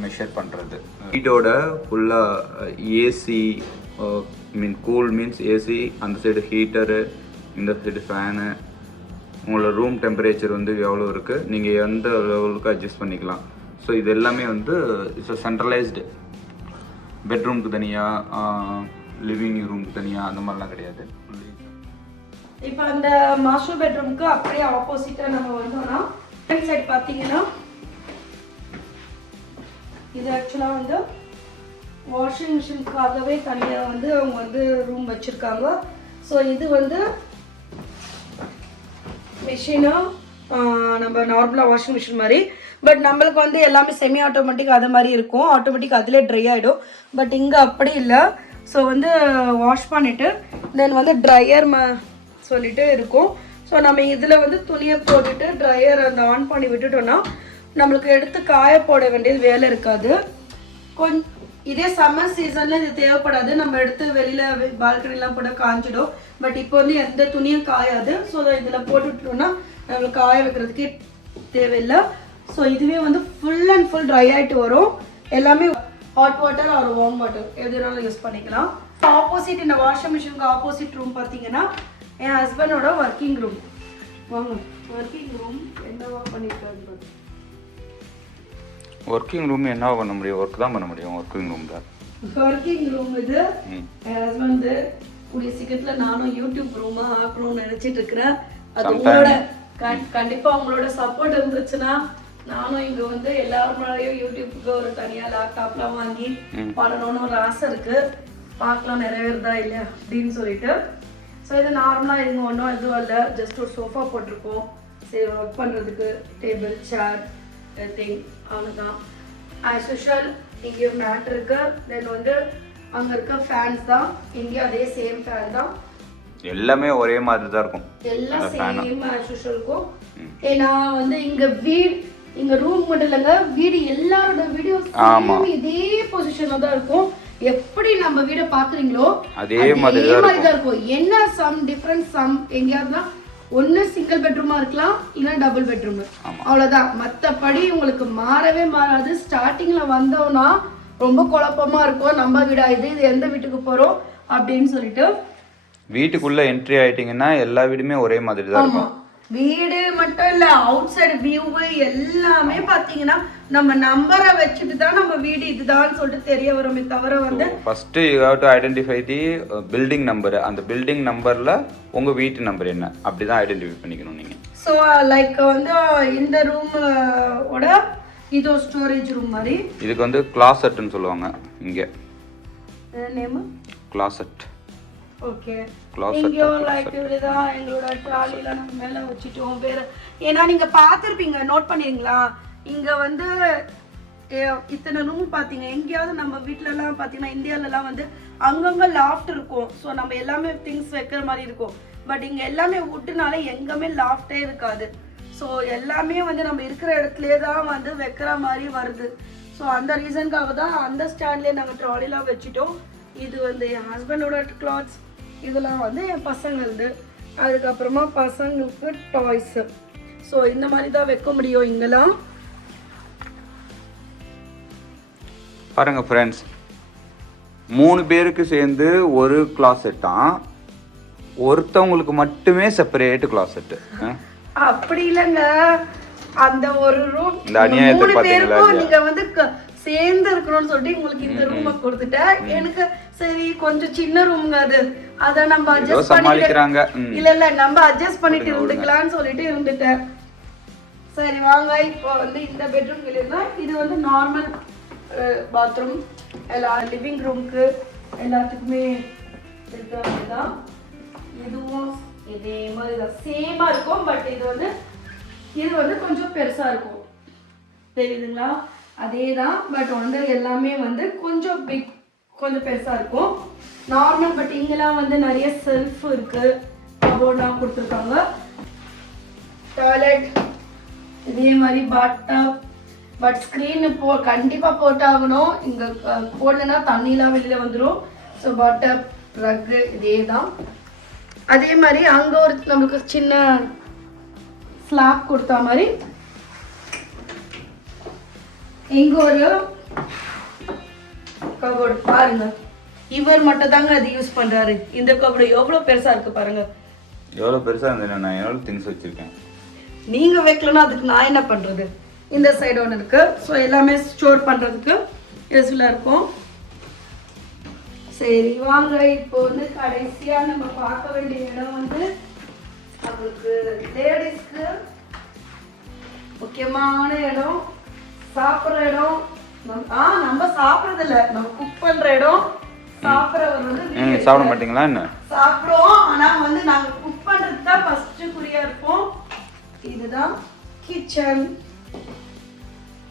மெஷர் பண்ணுறது வீட்டோட ஃபுல்லாக AC mean cool means AC அந்த சைடு ஹீட்டரு இந்த சைடு ஃபேனு உங்களோட ரூம் டெம்பரேச்சர் வந்து எவ்வளோ இருக்குது நீங்கள் எந்த லெவலுக்கு அட்ஜஸ்ட் பண்ணிக்கலாம். ஸோ இது எல்லாமே வந்து இட்ஸ் சென்ட்ரலைஸ்டு பெட்ரூம்க்கு தனியாக லிவிங் ரூமுக்கு தனியாக அந்த மாதிரிலாம் கிடையாது. இப்போ அந்த மாஸ்டர் பெட்ரூம்க்கு அப்படியே ஆப்போசிட்டா நம்ம வந்தோம்னா ஃப்ரண்ட் சைடு பார்த்தீங்கன்னா இது ஆக்சுவலாக வந்து வாஷிங் மிஷினுக்காகவே தனியாக வந்து அவங்க வந்து ரூம் வச்சுருக்காங்க. ஸோ இது வந்து மிஷினாக நம்ம நார்மலாக வாஷிங் மிஷின் மாதிரி. பட் நம்மளுக்கு வந்து எல்லாமே செமி ஆட்டோமேட்டிக் அது மாதிரி இருக்கும். ஆட்டோமேட்டிக் அதிலே ட்ரை ஆகிடும் பட் இங்கே அப்படி இல்லை. ஸோ வந்து வாஷ் பண்ணிவிட்டு தென் வந்து ட்ரையர் ம சொல்லிட்டு இருக்கும். ஸோ நம்ம இதில் வந்து துணியை போட்டுட்டு ட்ரையர் அந்த ஆன் பண்ணி விட்டுட்டோன்னா நம்மளுக்கு எடுத்து காய போட வேண்டியது வேலை இருக்காது. கொஞ்ச இதே சம்மர் சீசன்ல இது தேவைப்படாது. நம்ம எடுத்து வெளியில பால்கனிலாம் போட காஞ்சிடும். பட் இப்போ வந்து எந்த துணியும் காயாது. ஸோ இதில் போட்டுட்டோம்னா நம்மளுக்கு காய வைக்கிறதுக்கே தேவையில்லை. ஸோ இதுவே வந்து ஃபுல் அண்ட் ஃபுல் ட்ரை ஆகிட்டு வரும். எல்லாமே hot water or warm water எதுனாலும் யூஸ் பண்ணிக்கலாம். ஆப்போசிட் இந்த வாஷிங் மிஷினுக்கு ஆப்போசிட் ரூம் பார்த்தீங்கன்னா என் ஹஸ்பண்டோட ஒர்க்கிங் ரூம் வாங்க. ஒர்க்கிங் ரூம் என்னவா பண்ணியிருக்காரு ஒர்க்கிங் ரூம் என்ன பண்ண முடியும்? ஒர்க் தான் பண்ண முடியும் ஒர்க்கிங் ரூமில் ஒர்க்கிங் ரூம் இது ஹஸ்பண்ட் கூடிய சீக்கிரத்துல நானும் யூடியூப் ரூமா ஆக்கணும்னு நினைச்சிட்டு இருக்கிறேன். அது. உங்களோட கண்- கண்டிப்பா உங்களோட சப்போர்ட் இருந்துச்சுன்னா நானும் இங்க வந்து எல்லாரும் முன்னாடியும் யூடியூப்புக்கு ஒரு தனியா லேப்டாப்லாம் வாங்கி. பண்ணணும்னு ஒரு ஆசை இருக்கு. பார்க்கலாம் நிறைவேறுதா இல்லையா? அப்படின்னு சொல்லிட்டு. ஸோ இது நார்மலாக இதுங்க ஒன்றும் எதுவும் இல்லை ஜஸ்ட் ஒரு சோஃபா போட்டிருக்கோம். சரி ஒர்க் பண்ணுறதுக்கு டேபிள் சேர் திங் அவ்வளோதான் ஆஸ் யூஷுவல் இங்கே மேட் இருக்கு. தென் வந்து அங்கே இருக்க ஃபேன்ஸ் தான். இங்கே அதே சேம் ஃபேன் தான். எல்லாமே ஒரே மாதிரி தான் இருக்கும். எல்லாம்? சேம் ஆஸ் யூஷுவல் இருக்கும். ஏன்னா வந்து இங்க வீடு இங்க ரூம் மட்டும் இல்லைங்க. வீடு எல்லாரோட வீடியோ. இதே பொசிஷன்ல தான் இருக்கும். எப்படி நம்ம வீட பாக்குறீங்களோ அதே மாதிரி தான் இருக்கும். என்ன சம் டிஃபரன்ஸ் சம் எங்கேயாருந்தா ஒண்ணு சிங்கிள் பெட்ரூமா இருக்கலாம் இல்ல டபுள் பெட்ரூம் ஆமா. அவ்வளவுதான். மத்தபடி உங்களுக்கு மாறவே மாறாது. ஸ்டார்டிங்ல வந்தோம்னா ரொம்ப குழப்பமா இருக்கும். நம்ம வீடா இது இது எந்த வீட்டுக்கு போறோம் அப்படின்னு சொல்லிட்டு வீட்டுக்குள்ள என்ட்ரி ஆயிட்டீங்கன்னா எல்லா வீடுமே ஒரே மாதிரி தான் இருக்கும். வீடு மட்டும் இல்ல அவுட் சைடு வியூ எல்லாமே பாத்தீங்கன்னா நம்ம நம்பரை வச்சுட்டு தான் நம்ம வீடு இதுதான் சொல்லிட்டு தெரிய வருமே தவிர வந்து first you have to identify the building number அந்த பில்டிங் நம்பர்ல உங்க வீட்டு நம்பர் என்ன? அப்படிதான் ஐடென்டிஃபை பண்ணிக்கணும் நீங்க. ஸோ லைக் வந்து இந்த ரூம் ஓட இது ஸ்டோரேஜ் ரூம் மாதிரி. இதுக்கு வந்து கிளாசெட்னு சொல்லுவாங்க இங்க. நேம் கிளாசெட் ஓகே இங்கேயும் லைக் இப்படிதான் எங்களோட ட்ராலில நம்ம மேல வச்சுட்டோம். வேற ஏன்னா நீங்க பார்த்துருப்பீங்க நோட் பண்ணிருங்களா? இங்க வந்து இத்தனை ரூம் பாத்தீங்க எங்கேயாவது நம்ம பாத்தீங்கன்னா இந்தியால எல்லாம் வந்து அங்கங்க லாஃப்ட் இருக்கும். ஸோ நம்ம எல்லாமே திங்ஸ் வைக்கிற மாதிரி இருக்கும். பட் இங்க எல்லாமே வுட்டுனால எங்கேயுமே லாஃப்டே இருக்காது. ஸோ எல்லாமே வந்து நம்ம இருக்கிற இடத்துலயே தான் வந்து வைக்கிற மாதிரி வருது. ஸோ அந்த ரீசனுக்காக தான் அந்த ஸ்டாண்ட்லேயே நாங்கள் ட்ராலிலாம் வச்சுட்டோம். இது வந்து என் ஹஸ்பண்டோட கிளாத்ஸ் இதெல்லாம் வந்து என் பசங்களது. அதுக்கப்புறமா பசங்களுக்கு டாய்ஸு ஸோ இந்த மாதிரி தான் வைக்க முடியும் இங்கெல்லாம். பாருங்க ஃப்ரெண்ட்ஸ் மூணு பேருக்கு சேர்ந்து ஒரு கிளாசெட் தான் ஒருத்தவங்களுக்கு மட்டுமே செப்பரேட் கிளாசெட் அப்படி இல்லைங்க. அந்த ஒரு ரூம் மூணு பேருக்கும்? நீங்க வந்து சேர்ந்து இருக்கணும்னு சொல்லிட்டு உங்களுக்கு இந்த ரூமை கொடுத்துட்டேன் எனக்கு சரி கொஞ்சம் சின்ன ரூம்ங்க அது. அத நம்ம அட்ஜஸ்ட் பண்ணிட்டு. இல்ல இல்ல நம்ம அட்ஜஸ்ட் பண்ணிட்டு. இருந்துக்கலாம்னு சொல்லிட்டு இருந்துட்டேன். சரி வாங்க. இப்போ வந்து இந்த பெட்ரூம் இல்லைன்னா இது வந்து நார்மல் பாத்ரூம் எல்லா லிவிங் ரூம்க்கு எல்லாத்துக்குமே மாதிரிதான் இதுவும் இதே மாதிரி தான். சேமா இருக்கும் பட் இது வந்து இது வந்து கொஞ்சம் பெருசா இருக்கும். தெரியுதுங்களா? அதே தான் பட் வந்து எல்லாமே வந்து கொஞ்சம் பிக் கொஞ்சம் பெருசாக இருக்கும். நார்மல் பட் இங்கெல்லாம் வந்து நிறைய செல்ஃப் இருக்குது கபோர்ட்லாம் கொடுத்துருக்காங்க. டாய்லெட் இதே மாதிரி பாட்டப் பட் ஸ்க்ரீன் போ கண்டிப்பாக போட்டாகணும். இங்கே போடலைன்னா தண்ணிலாம் வெளியில் வந்துடும் ஸோ பாட்டப் ரக்கு இதே தான் அதே மாதிரி அங்கே ஒரு நம்மளுக்கு சின்ன ஸ்லாப் கொடுத்தா மாதிரி இங்க ஒரு கபோர்டு பாருங்க. இவர் மட்டும் தாங்க அது யூஸ் பண்றாரு. இந்த கபோர்டு எவ்வளவு பெருசா இருக்கு பாருங்க. எவ்வளோ பெருசாக இருந்தது நான் எவ்வளோ திங்ஸ் வச்சுருக்கேன். நீங்க வைக்கலன்னா அதுக்கு நான் என்ன பண்றது? இந்த சைடு ஒன்று இருக்கு. ஸோ எல்லாமே ஸ்டோர் பண்றதுக்கு யூஸ்ஃபுல்லாக இருக்கும். சரி வாங்க. இப்போ வந்து கடைசியா நம்ம பார்க்க வேண்டிய இடம் வந்து நம்மளுக்கு லேடிஸ்க்கு முக்கியமான இடம். சாப்பிட்ற இடம் நம்ம- ஆ நம்ம சாப்பிட்றது இல்ல நம்ம குக் பண்ற இடம் சாப்பிட்றவர் வந்து ம் வீடியோ சாப்பிட மாட்டீங்களா என்ன? சாப்பிடுவோம். ஆனா வந்து நாங்க குக் பண்றது தான் ஃபர்ஸ்ட் குறியா இருப்போம். இதுதான் கிச்சன்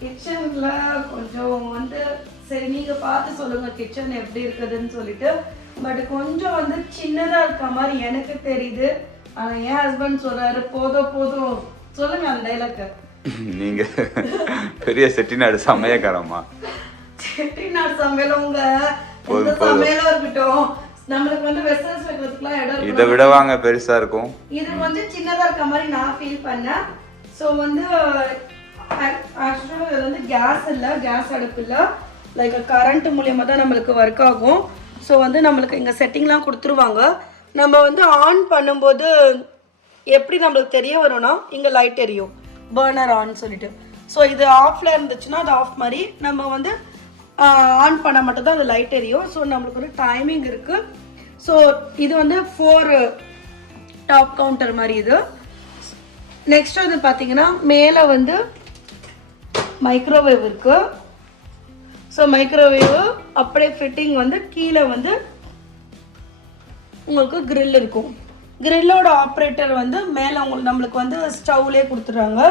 கிச்சன்ல கொஞ்சம் வந்து சரி நீங்க பார்த்து சொல்லுங்க கிச்சன் எப்படி இருக்குதுன்னு சொல்லிட்டு. பட் கொஞ்சம் வந்து சின்னதா இருக்க மாதிரி எனக்கு தெரியுது. ஆனா என் ஹஸ்பண்ட் சொல்றாரு போதும் போதும். சொல்லுங்க அந்த டைலாக் நீங்க பெரிய செட்டிநாடு சமயக்காரம்மா. செட்டிநாடு சமையல் உங்க போதும். சமையலும் இருக்கட்டும். நம்மளுக்கு வந்து வெசல்ஸ் வைக்கிறதுக்குலாம் இடம் இதை. விட வாங்க பெருசா இருக்கும். இது கொஞ்சம் சின்னதா இருக்க மாதிரி நான் ஃபீல் பண்ணேன். ஸோ வந்து ஆக்சுவலாக இது வந்து கேஸ் இல்லை கேஸ் அடுப்பு இல்லை. லைக் கரண்ட் மூலியமாக தான் நம்மளுக்கு ஒர்க் ஆகும். ஸோ வந்து நம்மளுக்கு இங்கே செட்டிங்லாம் கொடுத்துருவாங்க. நம்ம வந்து ஆன் பண்ணும்போது எப்படி நம்மளுக்கு தெரிய வரும்னா இங்கே லைட் எரியும். பேர்னர் ஆன் சொல்லிட்டு. ஸோ இது ஆஃப்ல இருந்துச்சுன்னா அது ஆஃப் மாதிரி நம்ம வந்து ஆன் பண்ண மட்டும்தான் அது லைட் எரியும். ஸோ நம்மளுக்கு ஒரு டைமிங் இருக்குது ஸோ இது வந்து ஃபோர் டாப் கவுண்டர் மாதிரி இது. நெக்ஸ்ட் வந்து பார்த்தீங்கன்னா மேலே வந்து மைக்ரோவேவ் இருக்கு. ஸோ மைக்ரோவேவ் அப்படியே ஃபிட்டிங் வந்து கீழே வந்து உங்களுக்கு க்ரில் இருக்கும். கிரில்லோட ஆப்ரேட்டர் வந்து மேலே உங்களுக்கு நம்மளுக்கு வந்து ஸ்டவ்லேயே கொடுத்துட்றாங்க.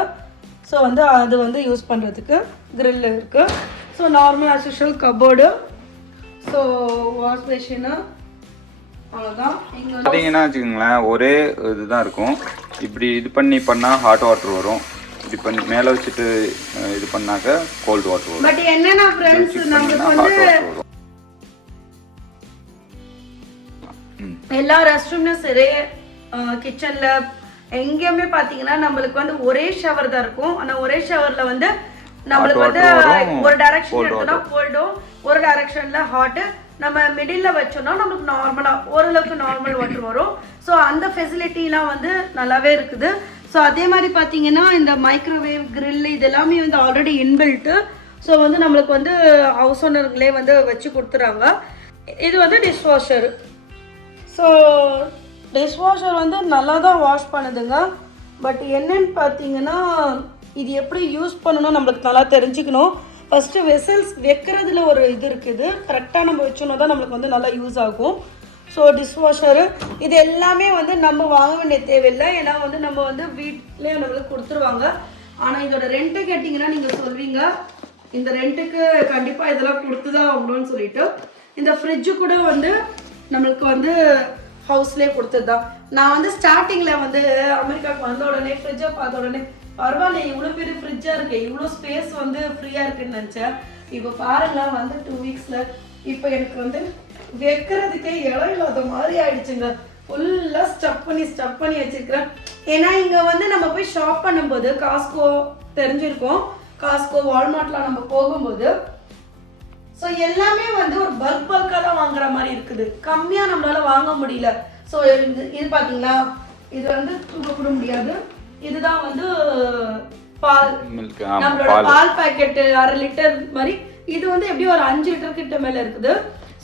ஸோ வந்து அது வந்து யூஸ் பண்ணுறதுக்கு grill இருக்குது so normal as usual cupboard so wash வந்து பார்த்தீங்கன்னா வச்சுக்கோங்களேன் ஒரே இதுதான் இருக்கும். இப்படி இது பண்ணி பண்ணால் ஹாட் வாட்டர் வரும். இப்படி பண்ணி மேலே வச்சுட்டு இது பண்ணாக்க கோல்டு வாட்டர் வரும். பட் என்னன்னா ஃப்ரெண்ட்ஸ் நம்மளுக்கு ஹாட் வந்து எல்லா ரெஸ்ட்ரூம்லையும் சரி கிச்சன்ல எங்கேயுமே பாத்தீங்கன்னா நம்மளுக்கு வந்து ஒரே ஷவர் தான் இருக்கும். ஆனா ஒரே ஷவர்ல வந்து நம்மளுக்கு வந்து ஒரு டைரக்ஷன் எடுத்தோம்னா கோல்டும் ஒரு டைரக்ஷன்ல ஹாட் நம்ம மிடில்ல வச்சோம்னா நமக்கு நார்மலா ஓரளவுக்கு நார்மல் வாட்டர் வரும். ஸோ அந்த ஃபெசிலிட்டிலாம் வந்து நல்லாவே இருக்குது. ஸோ அதே மாதிரி பார்த்தீங்கன்னா இந்த மைக்ரோவேவ் grill இது எல்லாமே வந்து ஆல்ரெடி இன்பில்ட்டு ஸோ வந்து நம்மளுக்கு வந்து ஹவுஸ் ஓனருங்களே வந்து வச்சு கொடுத்துறாங்க. இது வந்து டிஷ் வாஷர் ஸோ டிஷ்வாஷர் வந்து நல்லா தான் வாஷ் பண்ணுதுங்க. பட் என்னன்னு பார்த்தீங்கன்னா இது எப்படி யூஸ் பண்ணணும் நம்மளுக்கு நல்லா தெரிஞ்சுக்கணும். ஃபஸ்ட்டு வெசல்ஸ் வைக்கிறதுல ஒரு இது இருக்குது. கரெக்டாக நம்ம வச்சோன்னா தான் நம்மளுக்கு வந்து நல்லா யூஸ் ஆகும். ஸோ டிஷ்வாஷரு இது எல்லாமே வந்து நம்ம வாங்க வேண்டிய தேவையில்லை. ஏன்னா வந்து நம்ம வந்து வீட்டிலே நம்மளுக்கு கொடுத்துருவாங்க. ஆனால் இதோட ரெண்ட்டு கேட்டிங்கன்னா நீங்கள் சொல்வீங்க இந்த ரெண்ட்டுக்கு கண்டிப்பாக இதெல்லாம் கொடுத்து தான் ஆகணும்னு சொல்லிட்டு. இந்த ஃப்ரிட்ஜு கூட வந்து நம்மளுக்கு வந்து ஹவுஸ்லேயே கொடுத்தது தான் நான் வந்து ஸ்டார்டிங்கில் வந்து அமெரிக்காவுக்கு வந்த உடனே ஃப்ரிட்ஜை பார்த்த உடனே பரவாயில்ல இவ்வளோ பெரிய ஃப்ரிட்ஜாக இருக்கு. இவ்வளோ ஸ்பேஸ் வந்து ஃப்ரீயாக இருக்குன்னு நினச்சேன். இப்போ பாருங்களேன் வந்து டூ வீக்ஸில் இப்போ எனக்கு வந்து வைக்கிறதுக்கே இடம் இல்லாத மாதிரி ஆயிடுச்சுங்க. ஃபுல்லாக ஸ்டப் பண்ணி ஸ்டப் பண்ணி வச்சிருக்கிறேன். ஏன்னா இங்கே வந்து நம்ம போய் ஷாப் பண்ணும்போது காஸ்கோ தெரிஞ்சிருக்கோம். காஸ்கோ வால்மார்ட்லாம் நம்ம போகும்போது ஸோ எல்லாமே வந்து ஒரு பல்க் பல்காக தான் வாங்குற மாதிரி இருக்குது. கம்மியாக நம்மளால வாங்க முடியல. ஸோ இது பார்த்தீங்களா இது வந்து தூக்க கூட முடியாது. இதுதான் வந்து பால் நம்மளோட பால். பாக்கெட்டு அரை லிட்டர் மாதிரி. இது வந்து எப்படியும் ஒரு அஞ்சு லிட்டர் கிட்ட மேல இருக்குது.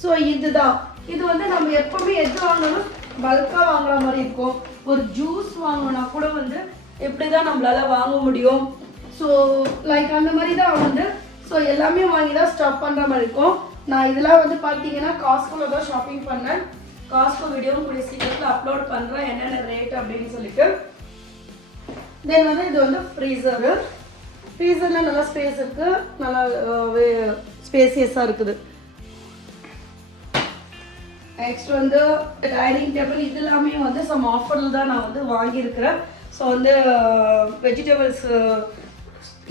ஸோ இதுதான். இது வந்து நம்ம எப்பவுமே எது வாங்கினாலும் பல்கா வாங்குற மாதிரி இருக்கும். ஒரு ஜூஸ் வாங்கினா கூட வந்து எப்படி தான் நம்மளால வாங்க முடியும்? ஸோ லைக் அந்த மாதிரி தான் வந்து ஸோ எல்லாமே வாங்கி தான் ஸ்டாப் பண்ணுற மாதிரி இருக்கும். நான் இதெல்லாம் வந்து பார்த்தீங்கன்னா காஸ்கோவில் தான் ஷாப்பிங் பண்ணேன். காஸ்கோ வீடியோவும் கூடிய சீக்கிரத்தில் அப்லோட் பண்ணுறேன் என்னென்ன ரேட் அப்படின்னு சொல்லிட்டு. தென் வந்து இது வந்து ஃப்ரீசரு ஃப்ரீசரில் நல்லா ஸ்பேஸ் இருக்குது நல்லா ஸ்பேசியஸாக இருக்குது. நெக்ஸ்ட் வந்து டைனிங் டேபிள் இது எல்லாமே வந்து சம் ஆஃபரில் தான் நான் வந்து வாங்கியிருக்கிறேன். ஸோ வந்து வெஜிடபிள்ஸ்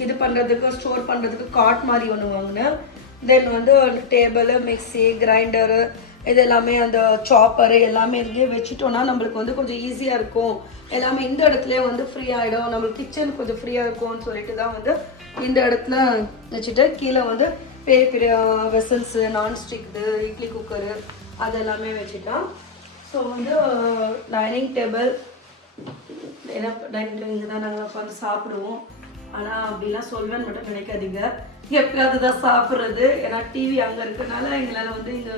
இது பண்ணுறதுக்கு ஸ்டோர் பண்ணுறதுக்கு காட் மாதிரி ஒன்று வாங்கினேன். தென் வந்து டேபிள் மிக்ஸி கிரைண்டரு இது எல்லாமே அந்த சாப்பரு எல்லாமே இங்கே வச்சுட்டோம்னா நம்மளுக்கு வந்து கொஞ்சம் ஈஸியாக இருக்கும். எல்லாமே இந்த இடத்துல வந்து ஃப்ரீ ஆகிடும் நம்மளுக்கு கிச்சன் கொஞ்சம் ஃப்ரீயாக இருக்கும்னு சொல்லிட்டு தான் வந்து இந்த இடத்துல வச்சுட்டு கீழே வந்து பெரிய பெரிய வெசல்ஸு நான்ஸ்டிக்து இட்லி குக்கரு அது எல்லாமே வச்சுட்டோம். ஸோ வந்து டைனிங் டேபிள் ஏன்னா டைனிங் டேபிள் இங்கே தான் நாங்கள் உட்காந்து சாப்பிடுவோம். ஆனால் அப்படிலாம் சொல்வேன்னு மட்டும் நினைக்காதீங்க. எப்பயாவது தான் சாப்பிட்றது. ஏன்னா டிவி அங்கே இருக்கனால எங்களால் வந்து இங்கே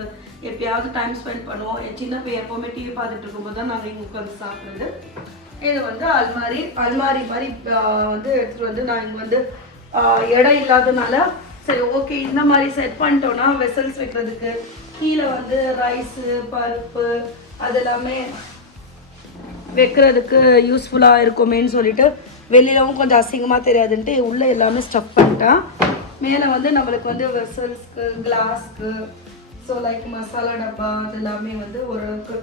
எப்பயாவது டைம் ஸ்பெண்ட் பண்ணுவோம். என் சின்ன பையன் எப்போவுமே டிவி பார்த்துட்டு இருக்கும்போது தான் நாங்கள் இங்கே உட்காந்து சாப்பிட்றது. இது வந்து அல்மாரி அல்மாரி மாதிரி வந்து எடுத்துகிட்டு வந்து நான் இங்கே வந்து இடம் இல்லாதனால சரி ஓகே இந்த மாதிரி செட் பண்ணிட்டோம்னா வெசல்ஸ் வைக்கிறதுக்கு கீழே வந்து ரைஸு பருப்பு அது எல்லாமே வைக்கிறதுக்கு யூஸ்ஃபுல்லாக இருக்குமேன்னு சொல்லிட்டு வெளியிலவும் கொஞ்சம் அசிங்கமாக தெரியாதுன்ட்டு உள்ளே எல்லாமே ஸ்டஃப் பண்ணிட்டேன். மேலே வந்து நம்மளுக்கு வந்து வெசல்ஸ்க்கு கிளாஸ்க்கு ஸோ லைக் மசாலா டப்பா அது எல்லாமே வந்து ஓரளவுக்கு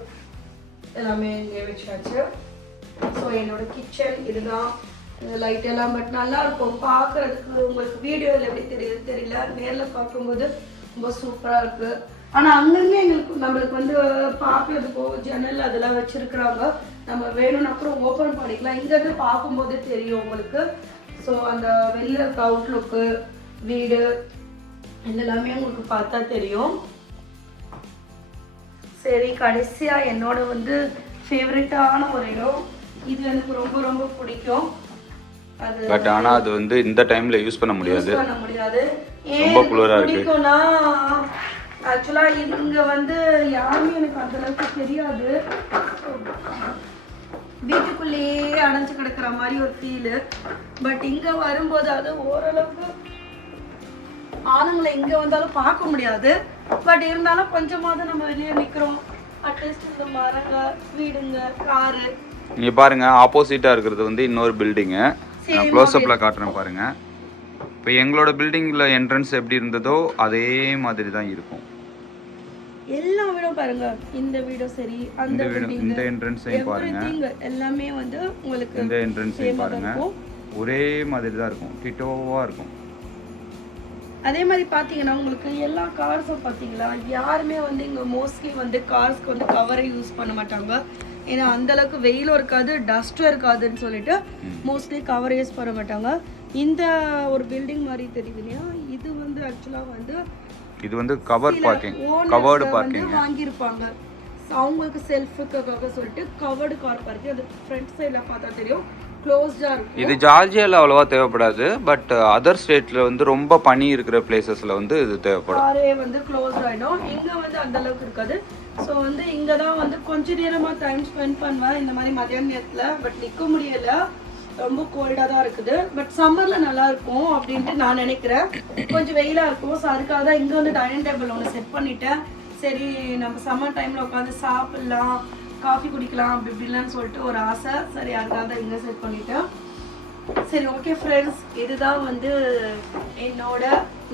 எல்லாமே இங்கே வச்சாச்சு. ஸோ என்னோட கிச்சன் இதுதான். லைட் எல்லாம் பட் நல்லா இருக்கும். பார்க்குறதுக்கு உங்களுக்கு வீடியோவில் எப்படி தெரியுது தெரியல. நேரில் பார்க்கும்போது ரொம்ப சூப்பராக இருக்குது ஆனால் அங்கங்கே எங்களுக்கு நம்மளுக்கு வந்து பார்க்கறதுக்கோ ஜன்னல் அதெல்லாம் வச்சுருக்குறாங்க. நம்ம வேணும்னு அப்புறம் ஓப்பன் பண்ணிக்கலாம். இங்கேருந்து பார்க்கும்போதே தெரியும் உங்களுக்கு. ஸோ அந்த வெளில இருக்க அவுட்லுக்கு வீடு இதெல்லாமே உங்களுக்கு பார்த்தா தெரியும். சரி கடைசியா என்னோட வந்து ஃபேவரட்டான ஒரு இடம். இது எனக்கு ரொம்ப ரொம்ப பிடிக்கும். பட் ஆனால் அது வந்து இந்த டைமில் யூஸ் பண்ண முடியாது. பண்ண முடியாது. ரொம்ப குளிரா இருக்கு. ஆக்சுவலா இவங்க வந்து யாருமே எனக்கு அந்த அளவுக்கு தெரியாது. வீட்டுக்குள்ளேயே அடைஞ்சு கிடக்குற மாதிரி ஒரு ஃபீல் பட் இங்க வரும்போது அது ஓரளவுக்கு ஆணுங்களை இங்க வந்தாலும் பார்க்க முடியாது. பட் இருந்தாலும் கொஞ்சமாவது நம்ம வெளியே நிக்கிறோம். அட்லீஸ்ட் இந்த மரங்க வீடுங்க காரு. நீங்கள் பாருங்க ஆப்போசிட்டாக இருக்கிறது வந்து இன்னொரு பில்டிங்கு நான் க்ளோஸ்அப்பில் காட்டுறேன் பாருங்க. இப்போ எங்களோட பில்டிங்கில் என்ட்ரன்ஸ் எப்படி இருந்ததோ அதே மாதிரி தான் இருக்கும். எல்லா வீடும் பாருங்க. இந்த வீடும் சரி அந்த இந்த வீடு building, இந்த என்ட்ரன்ஸையும் பாருங்க. எல்லாமே வந்து உங்களுக்கு இந்த என்ட்ரன்ஸையும் பாருங்க. ஒரே மாதிரி தான் இருக்கும். டிட்டோவாக இருக்கும். அதே மாதிரி பார்த்தீங்கன்னா உங்களுக்கு எல்லா கார்ஸும் பார்த்தீங்களா யாருமே வந்து இங்கே மோஸ்ட்லி வந்து கார்ஸ்க்கு வந்து கவரை யூஸ் பண்ண மாட்டாங்க. ஏன்னா அந்த அளவுக்கு வெயிலும் இருக்காது டஸ்ட்டும் இருக்காதுன்னு சொல்லிட்டு மோஸ்ட்லி கவர் யூஸ் பண்ண மாட்டாங்க. இந்த ஒரு பில்டிங் மாதிரி தெரியுது இல்லையா இது வந்து ஆக்சுவலாக வந்து இது வந்து கவர் பார்க்கிங் கவர்டு பார்க்கிங் வாங்கியிருப்பாங்க. அவங்களுக்கு செல்ஃபுக்காக சொல்லிட்டு கவர்டு கார் பார்க்கிங் அது ஃப்ரண்ட் சைடில் பார்த்தா தெரியும். இது ஜார்ஜியாவில் அவ்வளோவா தேவைப்படாது பட் அதர் ஸ்டேட்டில் வந்து ரொம்ப பனி இருக்கிற பிளேசஸில் வந்து இது தேவைப்படும். காரே வந்து க்ளோஸ் ஆகிடும் இங்கே வந்து அந்த அளவுக்கு இருக்காது. ஸோ வந்து இங்கே தான் வந்து கொஞ்ச நேரமாக டைம் ஸ்பெண்ட் பண்ணுவேன். இந்த மாதிரி மதியான நேரத்தில் பட் நிற்க முடியல. ரொம்ப கோல்டாக தான் இருக்குது. பட் சம்மரில் நல்லா இருக்கும் அப்படின்ட்டு நான் நினைக்கிறேன். கொஞ்சம் வெயிலாக இருக்கும். ஸோ அதுக்காக தான் இங்கே வந்து டைனிங் டேபிள் ஒன்று செட் பண்ணிட்டேன். சரி நம்ம சம்மர் டைமில் உட்காந்து சாப்பிட்லாம் காஃபி குடிக்கலாம் அப்படி இப்படிலாம்னு சொல்லிட்டு ஒரு ஆசை. சரி அதுக்காக தான் இங்கே செட் பண்ணிட்டேன். சரி ஓகே ஃப்ரெண்ட்ஸ் இதுதான் வந்து என்னோட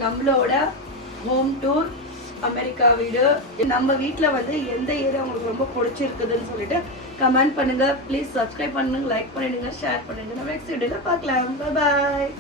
நம்மளோட ஹோம் டூர் அமெரிக்கா வீடு. நம்ம வீட்டில் வந்து எந்த ஏரியா உங்களுக்கு ரொம்ப பிடிச்சிருக்குதுன்னு சொல்லிட்டு கமெண்ட் பண்ணுங்க. ப்ளீஸ் சப்ஸ்கிரைப் பண்ணுங்க லைக் பண்ணிடுங்க ஷேர் பண்ணிடுங்க. நம்ம நெக்ஸ்ட் வீடியோவில் பார்க்கலாம். பாய்